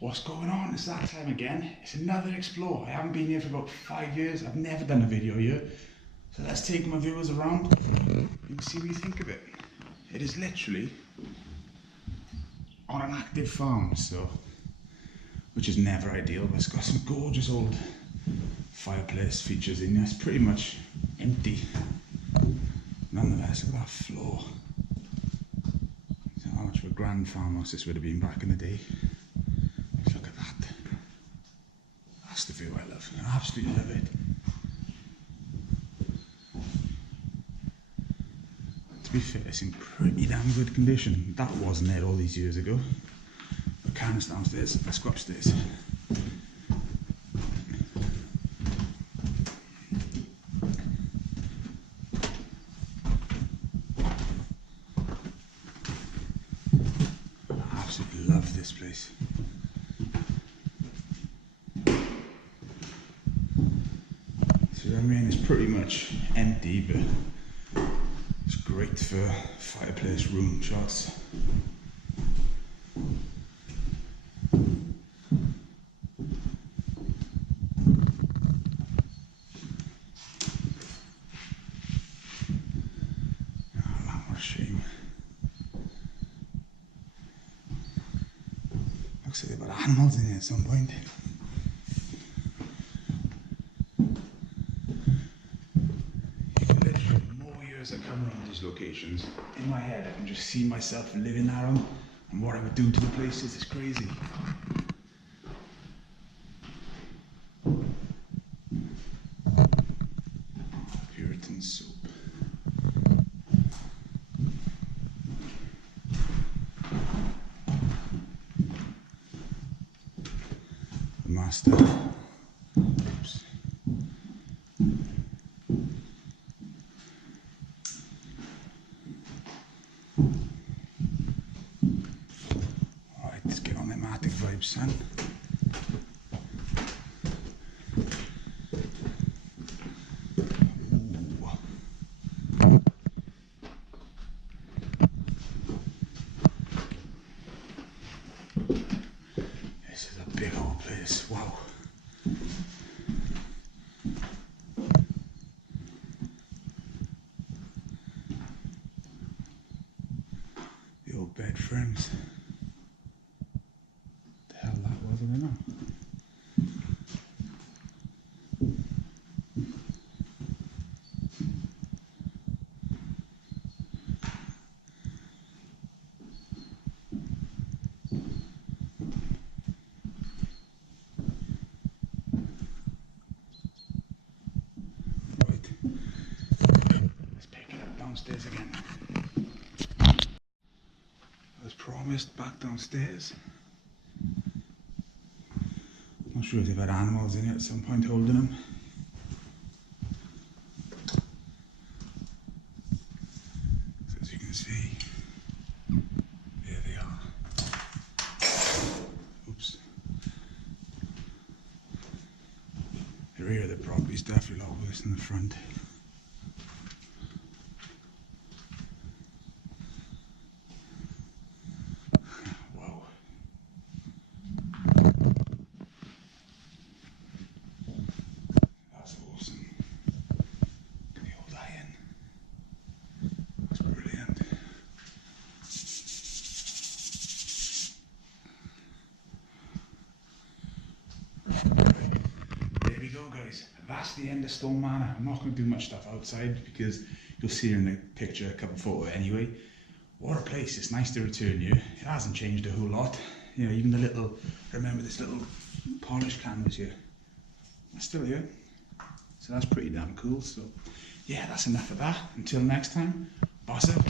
What's going on? It's that time again. It's another explore. I haven't been here for about 5 years. I've never done a video here. So let's take my viewers around and see what you think of it. It is literally on an active farm, so which is never ideal, but it's got some gorgeous old fireplace features in here. It's pretty much empty. Nonetheless, look at that floor. So how much of a grand farmhouse this would have been back in the day. Look at that. That's the view I love. I absolutely love it. To be fair, it's in pretty damn good condition. That wasn't there all these years ago. But Karen is downstairs. Let's go upstairs. I absolutely love this place. So I mean, it's pretty much empty, but it's great for fireplace room shots. Oh, what a shame. Looks like they've got animals in here at some point. As I come around these locations, in my head I can just see myself living at them and what I would do to the places. It's crazy. Puritan soap. The master. Oops. Alright, let's get on them Arctic vibes, son. Ooh. This is a big old place, wow. The old bed frames. The hell that was, I don't know. Right. Let's pick it up downstairs again. As promised, back downstairs. Not sure if they've had animals in it at some point holding them. So as you can see, there they are. Oops. The rear of the property is definitely a lot worse than the front. There we go, guys. That's the end of Storm Manor. I'm not going to do much stuff outside because you'll see in the picture, a couple photo anyway. What a place. It's nice to return here. It hasn't changed a whole lot. You know, even the little, remember this little polished canvas here? That's still here. So that's pretty damn cool. So yeah, that's enough of that. Until next time, boss out.